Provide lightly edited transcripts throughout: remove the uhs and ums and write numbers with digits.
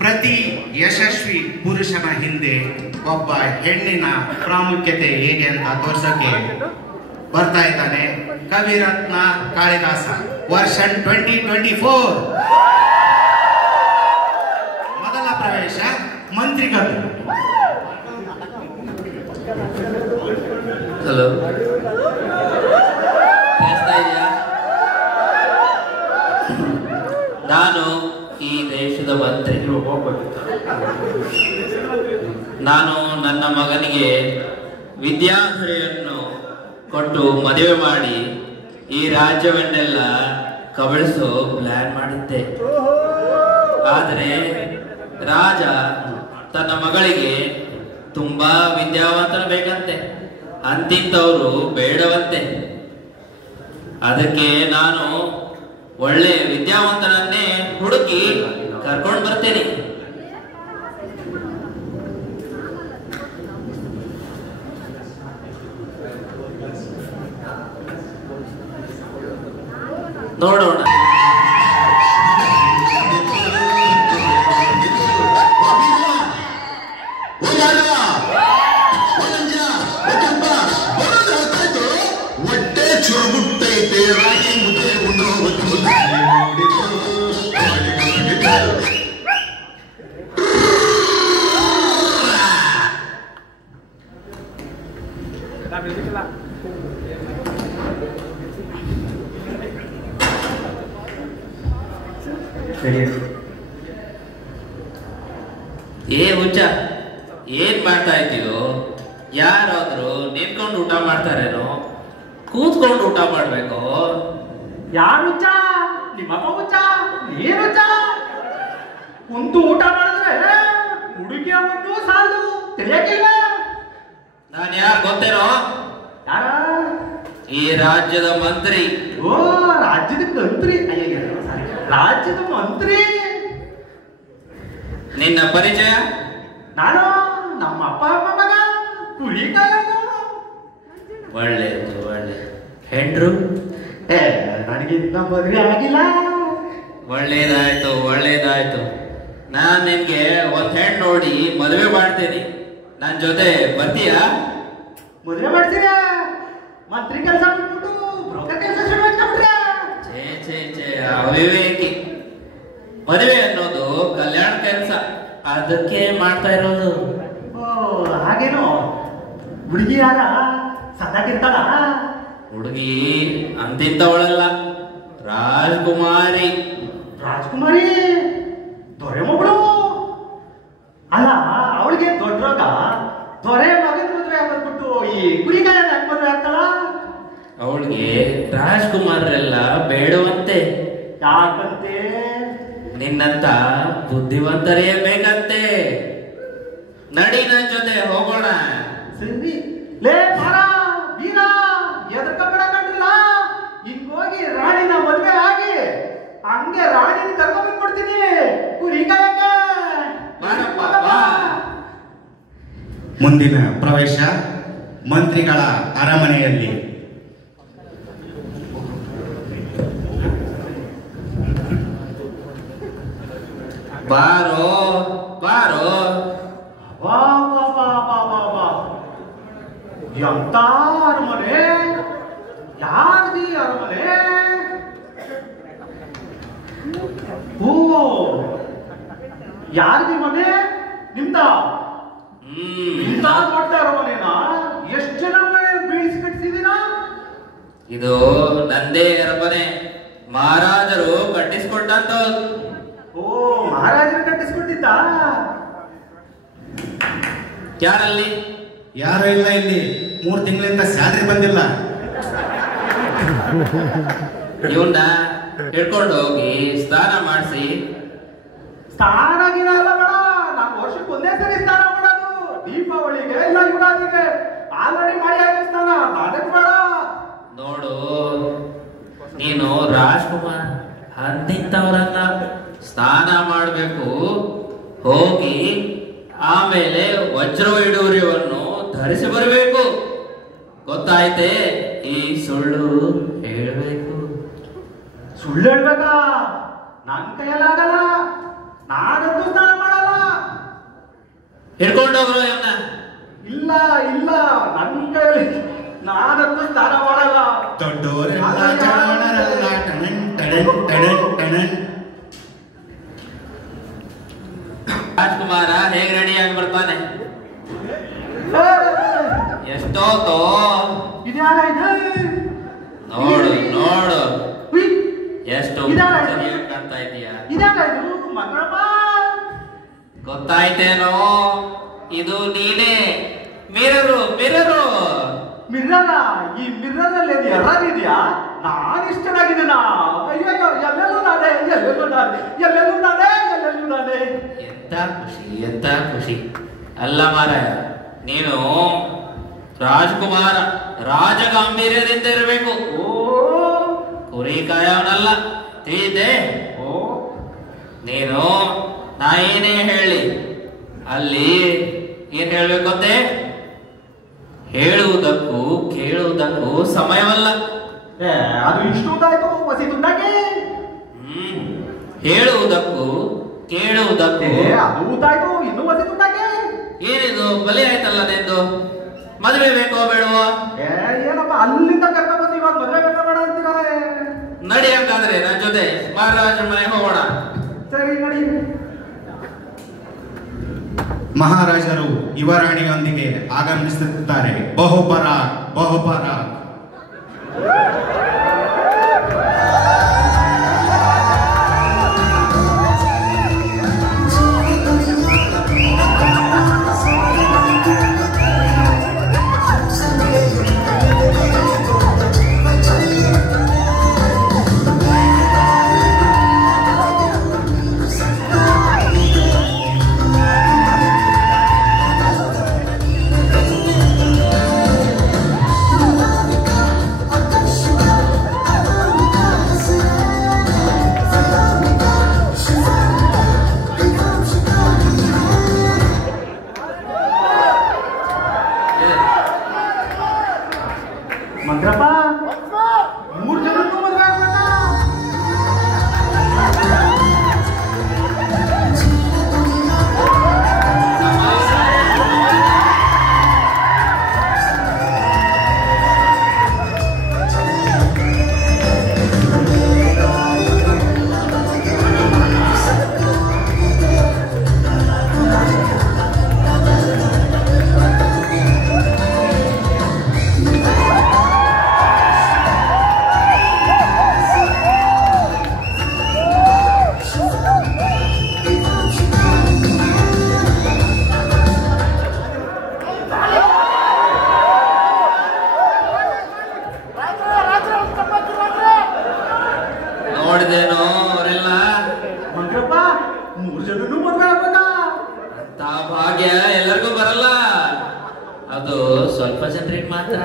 ಪ್ರತಿ ಯಶಸ್ವಿ ಪುರುಷನ ಹಿಂದೆ ಒಬ್ಬ ಹೆಣ್ಣಿನ ಪ್ರಾಮುಖ್ಯತೆ ಹೇಗೆ ಅಂತ ತೋರ್ಸೋಕೆ ಬರ್ತಾ ಇದ್ದಾನೆ ಕವಿರತ್ನ ಕಾಳಿದಾಸ ವರ್ಷನ್ 2024. ಮೊದಲ ಪ್ರವೇಶ ಮಂತ್ರಿಗಳು. ಹಲೋ, ಕೇಳಿಸ್ತಾ ಇದೆಯಾ? ನಾನು ಈ ದೇಶದ ಮಂತ್ರಿ. ನಾನು ನನ್ನ ಮಗನಿಗೆ ವಿದ್ಯಾಧರೆಯನ್ನು ಕೊಟ್ಟು ಮದುವೆ ಮಾಡಿ ಈ ರಾಜ್ಯವನ್ನೆಲ್ಲ ಕಬಳಿಸೋ ಪ್ಲಾನ್ ಮಾಡಿದ್ದೆ. ಆದರೆ ರಾಜ ತನ್ನ ಮಗಳಿಗೆ ತುಂಬಾ ವಿದ್ಯಾವಂತರು ಬೇಕಂತೆ, ಅಂತಿಂತವರು ಬೇಡವಂತೆ. ಅದಕ್ಕೆ ನಾನು ಒಳ್ಳೆ ವಿದ್ಯಾವಂತನನ್ನೇ ಹುಡುಕಿ ಕರ್ಕೊಂಡು ಬರ್ತೇನೆ. ನೋಡೋಣ. ಹೊಟ್ಟೆ ಚುರುಗುಟ್ಟೈತೆ ರಾಗಿ ಮುದ್ದೆ ಏ ಹುಚ್ಚ, ಏನ್ ಮಾಡ್ತಾ ಇದ್ದೀಯೋ? ಯಾರಾದ್ರೂ ನಿಂತ್ಕೊಂಡು ಊಟ ಮಾಡ್ತಾರೇನೋ? ಕೂತ್ಕೊಂಡು ಊಟ ಮಾಡ್ಬೇಕು. ಯಾರು ಹುಚ್ಚ? ನಿಮ್ಮಪ್ಪ ಹುಚ್ಚ? ಏನು ಹುಚ್ಚ? ಕುಂತು ಊಟ ಮಾಡಿದ್ರೆ ಹುಡುಗಿಯ ಒಂದು ಸಾಲು ತಿಳಿಯಕ್ಕಿಲ್ಲ. ನಾನು ಯಾರು ಗೊತ್ತೇನೋ? ಯಾರ? ಈ ರಾಜ್ಯದ ಮಂತ್ರಿ. ಓ, ರಾಜ್ಯದ ಮಂತ್ರಿ. ಅಯ್ಯ, ರಾಜ್ಯದ ಮಂತ್ರಿ. ನಿನ್ನ ಪರಿಚಯ? ನಾನು ನಮ್ಮ ಅಪ್ಪ ಅಮ್ಮ ಮಗ ಕುರಿ ಕಾಯೋದು. ಒಳ್ಳೇದು ಒಳ್ಳೇದು. ಹೆಂಡ್ರು? ನನಗೆ ಇನ್ನ ಮದುವೆ ಆಗಿಲ್ಲ. ಒಳ್ಳೇದಾಯ್ತು ಒಳ್ಳೇದಾಯ್ತು. ನಾನ್ ನಿನ್ಗೆ ಒಂದ್ ಹೆಣ್ಣು ನೋಡಿ ಮದುವೆ ಮಾಡ್ತೇನೆ. ನನ್ ಜೊತೆ ಬರ್ತೀಯಾ? ಮದುವೆ ಮಾಡ್ತೀರಾ? ಮಂತ್ರಿ ಕೆಲಸ ಬಿಟ್ಬಿಟ್ಟು ಬ್ರೋಕರ್ ಕೆಲಸ ಶುರು ಮಾಡ್ಕೊಂಡ್ರೆ? ಛೇ ಛೇ ಛೇ, ಅವಿವೇಕಿ. ಮದುವೆ ಅನ್ನೋದು ಕಲ್ಯಾಣ ಕೆಲಸ, ಅದಕ್ಕೆ ಮಾಡ್ತಾ ಇರೋದು. ಓ, ಹಾಗೇನು? ಹುಡುಗಿ ಯಾರ ಸದ್ದಾಗಿರ್ತಾಳ? ಹುಡುಗಿ ಅಂತಿಂತವಳಲ್ಲ, ರಾಜಕುಮಾರಿ. ರಾಜಕುಮಾರಿ? ದೊರೆ ಮಗಳು? ಅಲ್ಲ, ಅವಳಿಗೆ ದೊಡ್ಡ ರೋಗ. ದೊರೆ ಮಗನ ಮದುವೆ ಆಗ್ಬಿಟ್ಟು ಈ ಕುರಿಕಾಯ ಮದುವೆ ಆಗ್ತಾಳ? ಅವಳಿಗೆ ರಾಜ್ಕುಮಾರರೆಲ್ಲ ಬೇಡವಂತೆ. ಯಾಕಂತೆ? ನಿನ್ನಂತ ಬುದ್ಧಿವಂತರೇ ಬೇಕಂತೆ. ನಡಿ ನನ್ ಜೊತೆ ಹೋಗೋಣ. ಸರಿ. ಲೇ ಮಾರ ಬೀರ, ಎದರ್ಕಬೇಡ ಕಂಡ್ರಲ್ಲ. ಹಿಂಗೋಗಿ ರಾಣಿನ ಮದುವೆ ಆಗಿ ಹಂಗೆ ರಾಣಿನ ಕರ್ಕೊಂಡ್ಬಿಡ್ತೀನಿ ಕುರಿಕಾಯಕ್ಕೆ. ಬಾರಪ್ಪ, ಬಾ. ಮುಂದಿನ ಪ್ರವೇಶ ಮಂತ್ರಿಗಳ ಅರಮನೆಯಲ್ಲಿ. ಬಾರೋ ಬಾರೋ. ವಾ ವಾ ವಾ ವಾ ವಾ ವಾ, ಎಂತ ಅರಮನೆ! ಯಾರ್ದಿ ಅರಮನೆ? ಓ, ಯಾರ್ದಿ ಮನೆ? ನಿಮ್ದ? ಇಂತ ದೊಡ್ಡ ಅರಮನೆನಾ? ಎಷ್ಟು ಜನ ಬೀಳಿಸಿ ಕಟ್ಟಿಸಿದೀರಾ? ಇದು ನಂದೇ ಅರಮನೆ, ಮಹಾರಾಜರು ಕಟ್ಟಿಸ್ಕೊಟ್ಟಂತ. ಓ, ಮಹಾರಾಜರು ಕಟ್ಟಿಸ್ಕೊಟ್ಟಿದ್ದ? ಯಾರಲ್ಲಿ? ಯಾರು ಇಲ್ಲ ಇಲ್ಲಿ. 3 ತಿಂಗಳಿಂದ ಸ್ಯಾಲರಿ ಬಂದಿಲ್ಲ. ಇವನ್ನ ಹಿಡ್ಕೊಂಡು ಹೋಗಿ ಸ್ನಾನ ಮಾಡಿಸಿ. ಸ್ನಾನ ಗಿನ ಅಲ್ಲ ಬೇಡ, ನಾನು ವರ್ಷಕ್ಕೆ ಒಂದೇ ಸರಿ ಸ್ನಾನ ಮಾಡೋದು. ದೀಪಾವಳಿಗೆ ಇಲ್ಲ ಯುಗಾದಿಗೆ ಆಲ್ರೆಡಿ ಮಾಡಿ ಆಯ್ತು ಸ್ನಾನ. ಅದಕ್ಕೆ ಬೇಡ. ನೋಡು, ನೀನು ರಾಜ್ಕುಮಾರ್ ಅಂತಿಂತವ್ರನ್ನ ಸ್ನಾನ ಮಾಡಬೇಕು. ಹೋಗಿ ಆಮೇಲೆ ವಜ್ರ ವೈಡೂರ್ಯವನ್ನು ಧರಿಸಿ ಬರಬೇಕು. ಗೊತ್ತಾಯ್ತೆ? ಈ ಸುಳ್ಳು ಹೇಳಬೇಕು. ಸುಳ್ಳು ಹೇಳ್ಬೇಕಾ? ನನ್ ಕೈಯಲ್ಲಾಗಲ್ಲ. ನಾನಂತೂ ಸ್ನಾನ ಮಾಡ ಹಿಡ್ಕೊಂಡೋಗ್ರು ಇವನ್ನ. ಇಲ್ಲ ಇಲ್ಲ, ನನ್ನ ಕೈಯಲ್ಲಿ ನಾನಂತೂ ಸ್ನಾನ ಮಾಡಲ್ಲ. ದೊಡ್ಡೋರೆಲ್ಲ ಜಾಣರಲ್ಲ. ಟಣನ್ ಟಣನ್ ಟಣನ್ ಟಣನ್. ರಾಜ್ಕುಮಾರ ಹೇಗೆ ರೆಡಿಯಾಗಿ ಬರ್ತಾನೆ? ಎಷ್ಟೋತೋ ಇದ್ಯಾರ ಇದು? ನೋಡು ನೋಡು, ಉಯ್, ಎಷ್ಟು ಇದ್ಯಾರ? ಸರಿಯಾಗಿ ಕಾಣ್ತಾ ಇದೀಯಾ? ಇದ್ಯಾರ ಇದು? ಮಂಗಳಪ್ಪ ಗೊತ್ತಾಯ್ತೇನೋ, ಇದು ನೀನೇ. Mirror mirror. ಮಿರ್ರರ? ಈ ಮಿರ್ರರಲ್ಲಿ ಎರ್ರದಿದ್ಯಾ? ನಾನು ಇಷ್ಟನಾಗಿದ್ದೀನಾ? ಅಯ್ಯೋ ಎಲ್ಲೆಲ್ಲೂ ನಾನೇ, ಎಲ್ಲೆಲ್ಲೂ ನಾನೇ, ಎಲ್ಲೆಲ್ಲೂ ನಾನೇ, ಎಲ್ಲೆಲ್ಲೂ ನಾನೇ. ಎಂತ ಖುಷಿ, ಎಂತ ಖುಷಿ. ಅಲ್ಲ ಮಾರಾಯ, ನೀನು ರಾಜ್ಕುಮಾರ ರಾಜಗಾಂಭೀರ್ಯದಿಂದ ಇರಬೇಕು. ಓ ಕುರಿ ಕಾಯವನಲ್ಲ, ತಿಳಿದೆ? ಓ, ನೀನು ನಾ ಏನೇ ಹೇಳಿ ಅಲ್ಲಿ ಏನ್ ಹೇಳ್ಬೇಕು ಗೊತ್ತೇ? ಹೇಳುವುದಕ್ಕೂ ಕೇಳುವುದಕ್ಕೂ ಸಮಯವಲ್ಲ. ಅದು ಇಷ್ಟು ಉದ್ದಾಯ್ತು ಹೊಸಿ ದುಡ್ಡಾಗೆ. ಹೇಳುವುದಕ್ಕೂ ಕೇಳುವುದಕ್ಕೂ ಅದು ಉದ್ದಾಯ್ತು, ಇನ್ನೂ ಹೊಸಿ ದುಡ್ಡಾಗೆ. ಏನಿದು ಬಲಿ ಆಯ್ತಲ್ಲ ನಿಂದು? ಮದುವೆ ಬೇಕೋ ಬೇಡವೋ? ಏನಪ್ಪ ಅಲ್ಲಿಂದ ಕರ್ಕೊಂಡ್ ಬಂದು ಇವಾಗ ಮದುವೆ ಬೇಡ ಅಂತೀರೇ? ನಡಿ ಹಂಗಾದ್ರೆ ನನ್ನ ಜೊತೆ ಮಹಾರಾಜರ ಮನೆಗೆ ಹೋಗೋಣ. ಸರಿ ನಡಿ. ಮಹಾರಾಜರು ಯುವರಾಣಿಯೊಂದಿಗೆ ಆಗಮಿಸುತ್ತಾರೆ. ಬಹುಪರಾಗ್ ಬಹುಪರಾಗ್. ಮಂತ್ರಪ್ಪ, 3 ಜನಕ್ಕೂ ಮದುವೆ ಆಗ್ಬೇಕಾ? ನೋಡಿದೇನೋ ಅವರೆಲ್ಲ? ಮಂತ್ರಪ್ಪ, 3 ಜನಕ್ಕೂ ಮದುವೆ ಆಗ್ಬೇಕಾ? ಅಂತ ಭಾಗ್ಯ ಎಲ್ಲರಿಗೂ ಬರಲ್ಲ. ಅದು ಸ್ವಲ್ಪ ಜನರಿಗೆ ಮಾತ್ರ.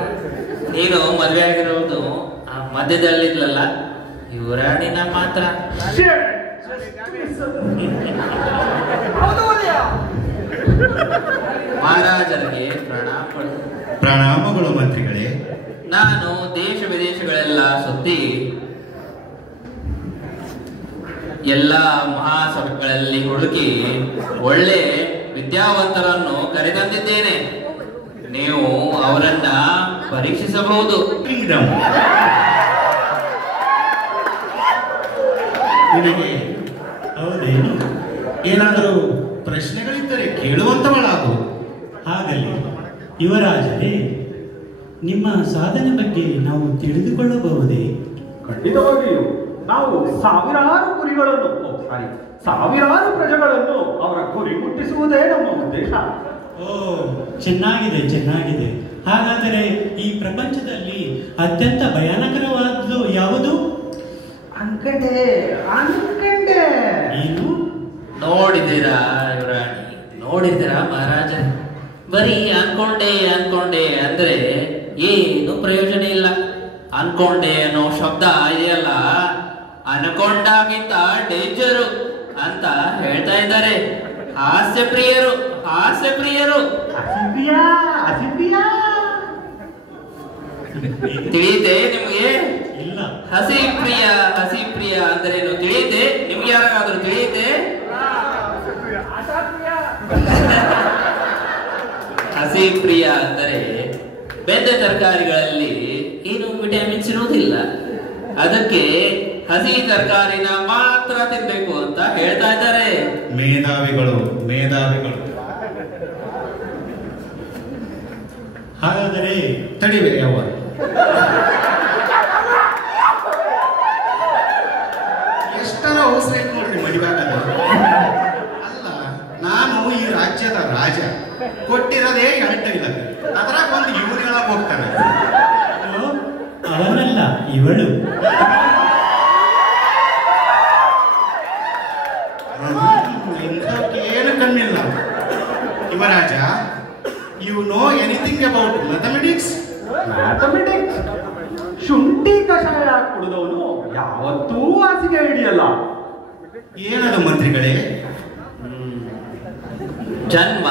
ನೀನು ಮದುವೆ ಆಗಿರೋದು ಆ ಮಧ್ಯದಲ್ಲಿದ್ಲಲ್ಲ ಯುವರಾಣಿನ ಮಾತ್ರ. ಮಹಾರಾಜರಿಗೆ ಪ್ರಣಾಮಗಳು. ಪ್ರಣಾಮಗಳು ಮಂತ್ರಿಗಳೇ. ನಾನು ದೇಶ ವಿದೇಶಗಳೆಲ್ಲ ಸುತ್ತಿ ಎಲ್ಲ ಮಹಾಸಭೆಗಳಲ್ಲಿ ಹುಡುಕಿ ಒಳ್ಳೆ ವಿದ್ಯಾವಂತರನ್ನು ಕರೆತಂದಿದ್ದೇನೆ. ನೀವು ಅವರನ್ನ ಪರೀಕ್ಷಿಸಬಹುದು. ನಿನಗೆ ಹೌದೇನು? ಏನಾದರೂ ಪ್ರಶ್ನೆಗಳಿದ್ದರೆ ಕೇಳುವಂತವಳಾಗು. ಹಾಗಲಿ ಯುವರಾಜರೇ, ನಿಮ್ಮ ಸಾಧನೆ ಬಗ್ಗೆ ನಾವು ತಿಳಿದುಕೊಳ್ಳಬಹುದೇ? ಖಂಡಿತವಾಗಿಯೂ. ನಾವು ಸಾವಿರಾರು ಪ್ರಜೆಗಳನ್ನು ಅವರ ಗುರಿ ಮುಟ್ಟಿಸುವುದೇ ನಮ್ಮ ಉದ್ದೇಶ. ಓ, ಚೆನ್ನಾಗಿದೆ ಚೆನ್ನಾಗಿದೆ. ಹಾಗಾದರೆ ಈ ಪ್ರಪಂಚದಲ್ಲಿ ಅತ್ಯಂತ ಭಯಾನಕರವಾದ್ದು ಯಾವುದು? ಅನ್ಕಂಡೆ ಏನು? ನೋಡಿದ್ದೀರಾ ಯುವರಾಣಿ, ನೋಡಿದ್ದೀರಾ ಮಹಾರಾಜ? ಬರೀ ಅನ್ಕೊಂಡೆ ಅಂದ್ರೆ ಏನು ಪ್ರಯೋಜನ ಇಲ್ಲ. ಅನ್ಕೊಂಡೆ ಅನ್ನೋ ಶಬ್ದ ಇದೆಯಲ್ಲ, ಅನ್ಕೊಂಡಾಗಿಂತ ಡೇಂಜರು ಅಂತ ಹೇಳ್ತಾ ಇದ್ದಾರೆ ಹಾಸ್ಯಪ್ರಿಯರು. ತಿಳಿಯುತ್ತೆ ನಿಮ್ಗೆ? ಇಲ್ಲ. ಹಸಿ ಪ್ರಿಯ ಅಂದ್ರೇನು ತಿಳಿಯುತ್ತೆ ನಿಮ್ಗೆ? ಯಾರಾದ್ರೂ ತಿಳಿಯುತ್ತೆ? ಹಸಿ ಪ್ರಿಯ ಅಂದರೆ ಬೆಂದ ತರಕಾರಿಗಳಲ್ಲಿ ಏನು ವಿಟಮಿನ್ಸ್ ಇರುವುದಿಲ್ಲ, ಅದಕ್ಕೆ ಹಸಿ ತರಕಾರಿನ ಮಾತ್ರ ತಿನ್ಬೇಕು ಅಂತ ಹೇಳ್ತಾ ಇದ್ದಾರೆ. ಮೇಧಾವಿಗಳು ಮೇಧಾವಿಗಳು. ಹಾಗಾದರೆ ತಡಿವೆ ಯಾವ ಎಷ್ಟರ ಅವಸರ ಐತೆ ನೋಡ್ರಿ ಮಡಿವಾಗಲ್ಲ. ಅಲ್ಲ, ನಾನು ಈ ರಾಜ್ಯದ ರಾಜ, ಕೊಟ್ಟಿರೋದೇ 2 ಇಲ್ಲ, ಅದ್ರಾಗ ಒಂದು ಇವ್ರು ಹೇಳಕ್ ಹೋಗ್ತಾನೆ. ಅವನಲ್ಲ ಇವಳು. ಏನು ಕಮ್ಮಿಲ್ಲ. Yuvaraj, you know anything about mathematics? Mathematics? ಶುಂಠಿ ಕಷಾಯ ಕುಡಿದವನು ಯಾವತ್ತೂ ಹಾಸಿಗೆ ಹಿಡಿಯಲ್ಲ. ಏನದು ಮಂತ್ರಿಗಳೇ? ಜನ್ಮ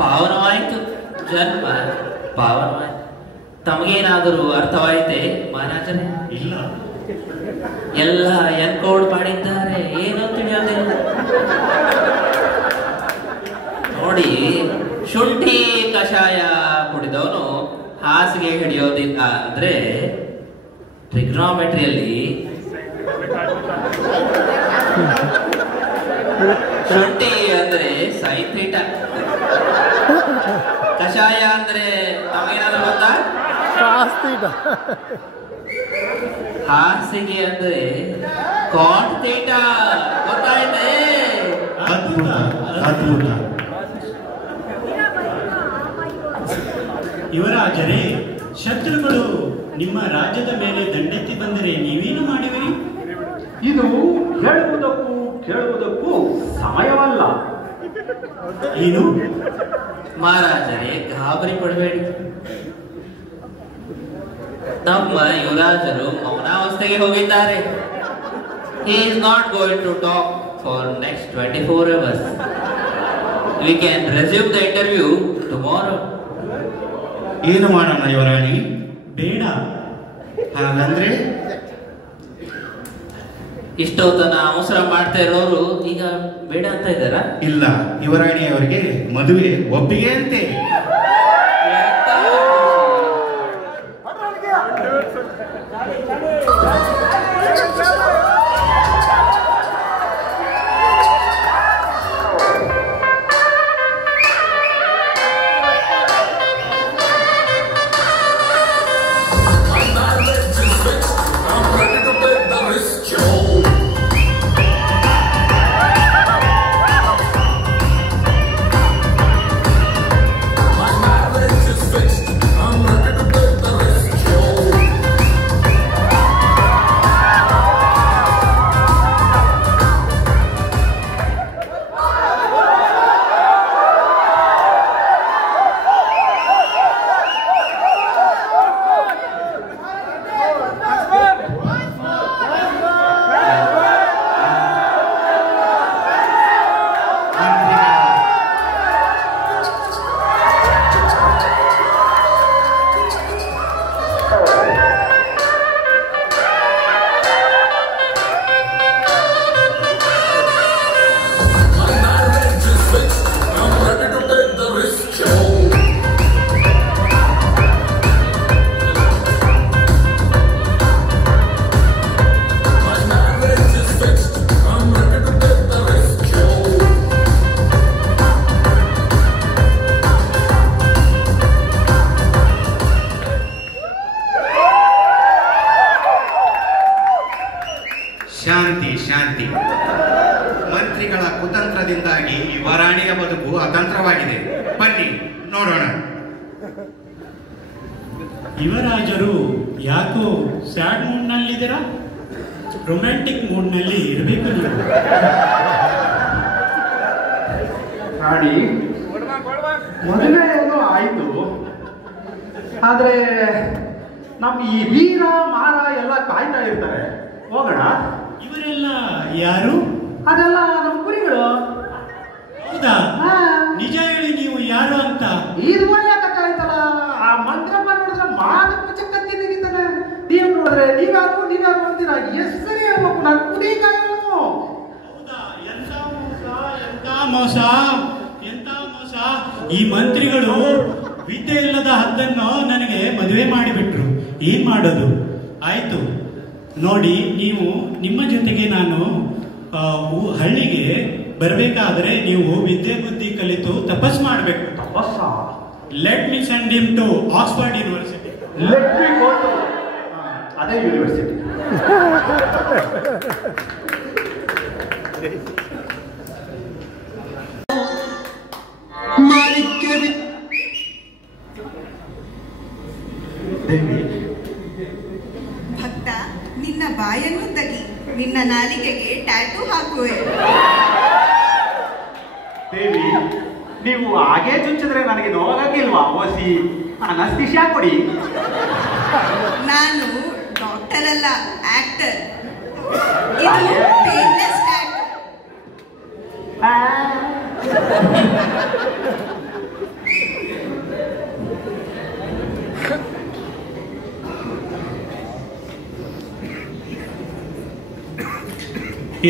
ಪಾವನವಾಯಿತು, ಜನ್ಮ ಪಾವನವಾಯಿತು. ತಮಗೇನಾದರೂ ಅರ್ಥವಾಯಿತೆ ಮಹಾರಾಜರೇ? ಇಲ್ಲ. ಎಲ್ಲ ಎನ್ಕೋಡ್ ಮಾಡಿದ್ದಾರೆ, ಏನೋ ತಿಳಿಯೋದಿಲ್ಲ. ನೋಡಿ, ಶುಂಠಿ ಕಷಾಯ ಕುಡಿದವನು ಹಾಸಿಗೆ ಹಿಡಿಯೋದಿಲ್ಲ ಅಂದ್ರೆ ಟ್ರಿಗ್ನೋಮೆಟ್ರಿಯಲ್ಲಿ ಶುಂಠಿ ಅಂದ್ರೆ sin θ, ಕಷಾಯ ಅಂದ್ರೆ ತಮಗೇನಾದ್ರೂ ಗೊತ್ತಾ? ಹಾಸಿಗೆ ಅಂದ್ರೆ cot θ. ಗೊತ್ತಾಯ್ತೆ? ಅದ್ಭುತ ಅದ್ಭುತ. ಯುವರಾಜರೇ, ಶತ್ರುಗಳು ನಿಮ್ಮ ರಾಜ್ಯದ ಮೇಲೆ ದಂಡೆತ್ತಿ ಬಂದರೆ ನೀವೇನು ಮಾಡುವಿರಿ? ಇದು ಹೇಳುವುದಕ್ಕೂ ಕೇಳುವುದಕ್ಕೂ ಸಮಯವಲ್ಲ. ಏನು? ಮಹಾರಾಜರೇ, ಗಾಬರಿ ಪಡಬೇಡಿ. ನಮ್ಮ ಯುವರಾಜರು ಮೌನಾವಸ್ಥೆಗೆ ಹೋಗಿದ್ದಾರೆ. He is not going to talk for next 24 hours. We can resume the interview tomorrow. ಏನು ಮಾಡೋಣ ಯುವರಾಣಿ? ಬೇಡ. ಹಾಗಂದ್ರೆ ಇಷ್ಟೊತ್ತನ ಅವಸರ ಮಾಡ್ತಾ ಇರೋರು ಈಗ ಬೇಡ ಅಂತ ಇದ್ದಾರ? ಇಲ್ಲ, ಯುವರಾಣಿ ಅವರಿಗೆ ಮದುವೆ ಒಪ್ಪಿಗೆ ಅಂತೆ. ಶಾಂತಿ ಶಾಂತಿ. ಮಂತ್ರಿಗಳ ಕುತಂತ್ರದಿಂದಾಗಿ ಯುವರಾಣಿಯ ಬದುಕು ಅತಂತ್ರವಾಗಿದೆ. ಬನ್ನಿ ನೋಡೋಣ. ಯುವರಾಜರು ಯಾಕೋ ಸ್ಯಾಡ್ ಮೂಡ್ನಲ್ಲಿದ್ದೀರಾ? ರೊಮ್ಯಾಂಟಿಕ್ ಮೂಡ್ನಲ್ಲಿ ಇರಬೇಕು ನೀವು. ರಾಣಿ, ಮದುವೆ ಏನೋ ಆಯ್ತು, ಆದ್ರೆ ನಮ್ ಈ ವೀರ ಮಾರ ಎಲ್ಲ ಕಾಯ್ತಾ ಇರ್ತಾರೆ. ಹೋಗೋಣ. ಇವರೆಲ್ಲ ಯಾರು? ಅದೆಲ್ಲ ನಮ್ಮ ಕುರಿಗಳು. ಹೌದಾ? ನಿಜ ಹೇಳಿ ನೀವು ಯಾರು ಅಂತ. ಇದು ಒಳ್ಳೆ ಕಥೆ ಆಯ್ತಲ್ಲ. ಆ ಮಂತ್ರಪ್ಪ ನೋಡಿದ್ರೆ ಮಾತು ಮುಚ್ಚಕ್ಕಂತಿದ್ದಾನೆ. ನೀವು ನೋಡಿದ್ರೆ ನೀವ್ಯಾರು ಅಂತೀರಾ. ಎಷ್ಟು ಸರಿ ಹೇಳ್ಬೇಕು, ನಾನು ಕುರಿ ಕಾಯೋನು. ಹೌದಾ? ಎಂತ ಮೋಸ, ಎಂತ ಮೋಸ, ಎಂತ ಮೋಸ. ಈ ಮಂತ್ರಿಗಳು ವಿದ್ಯೆ ಇಲ್ಲದ ಹದ್ದನ್ನು ನನಗೆ ಮದುವೆ ಮಾಡಿಬಿಟ್ರು. ಏನ್ ಮಾಡೋದು? ಆಯ್ತು ನೋಡಿ, ನೀವು ನಿಮ್ಮ ಜೊತೆಗೆ ನಾನು ಹಳ್ಳಿಗೆ ಬರಬೇಕಾದ್ರೆ ನೀವು ವಿದ್ಯೆ ಬುದ್ಧಿ ಕಲಿತು ತಪಸ್ ಮಾಡಬೇಕು. ತಪಸ್ಸ? Let me send him to Oxford university. Let me go to ಅದೇ ಯೂನಿವರ್ಸಿಟಿ. ಭಕ್ತ, ನಿನ್ನ ಬಾಯನ್ನು ತಗಿ, ನಿನ್ನ ನಾಲಿಗೆಗೆ ಟ್ಯಾಟೂ ಹಾಕುವೆ. ದೇವಿ, ನೀವು ಹಾಗೆ ಚುಚ್ಚಿದ್ರೆ ನನಗೆ ನೋವಾಗಕ್ಕಿಲ್ವಾ? ಓಸಿ ಅನಸ್ತಿಷ್ಯಾ ಕೊಡಿ. ನಾನು ಡಾಕ್ಟರ್ ಅಲ್ಲ, ಆಕ್ಟರ್. ಇದು ಪೇನ್ಲೆಸ್ ಟ್ಯಾಟೂ.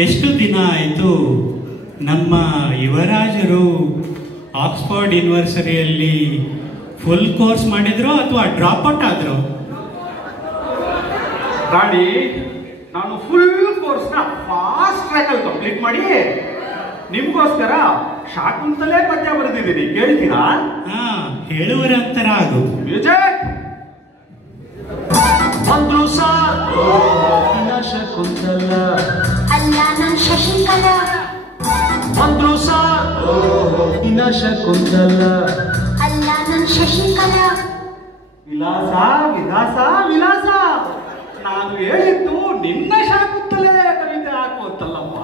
ಎಷ್ಟು ದಿನ ಆಯಿತು ನಮ್ಮ ಯುವರಾಜರು ಆಕ್ಸ್ಫರ್ಡ್ ಯೂನಿವರ್ಸಿಟಿಯಲ್ಲಿ ಫುಲ್ ಕೋರ್ಸ್ ಮಾಡಿದ್ರು ಅಥವಾ ಡ್ರಾಪ್ ಔಟ್ ಆದ್ರು? ರಾಣಿ, ನಾನು ಫುಲ್ ಕೋರ್ಸ್ನ ಫಾಸ್ಟ್ ಟ್ರ್ಯಾಕ್ ಅಲ್ಲಿ ಕಂಪ್ಲೀಟ್ ಮಾಡಿ ನಿಮ್ಗೋಸ್ಕರ ಶಾಕುಂತಲೇ ಪದ್ಯ ಬರೆದಿದ್ದೀನಿ. ಕೇಳ್ತೀರಾ? ಹಾ, ಹೇಳುವರಂತರ ಆಗು. ಮ್ಯೂಸಿಕ್. ಬಂದ್ರು ಸಾಕು ಶಕುಂತಲ, ಅಲ್ಲ ನನ್ ಶಶಿಕಲಾ. ಬಂದ್ರು ಸಾಕು ಶಕುಂತಲ, ಅಲ್ಲ ನನ್ ಶಶಿಕಲಾ. ವಿಲಾಸ ವಿಲಾಸ ವಿಲಾಸ. ನಾನು ಹೇಳಿದ್ದು ನಿನ್ನ ಶಾಕುಂತಲೇ ಕವಿತೆ ಹಾಕು ಅಂತಲ್ಲಪ್ಪ,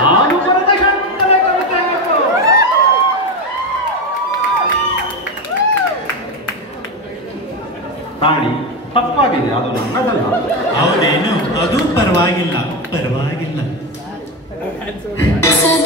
ನಾನು ಬರೆದ ಶಾಕುಂತಲೇ ಕವಿತೆ ಹಾಕು. ರಾಣಿ, ತಪ್ಪಾಗಿದೆ, ಅದು ನನ್ನದಲ್ಲ. ಹೌದೇನು? ಅದು ಪರವಾಗಿಲ್ಲ, ಪರವಾಗಿಲ್ಲ. ಸರಿ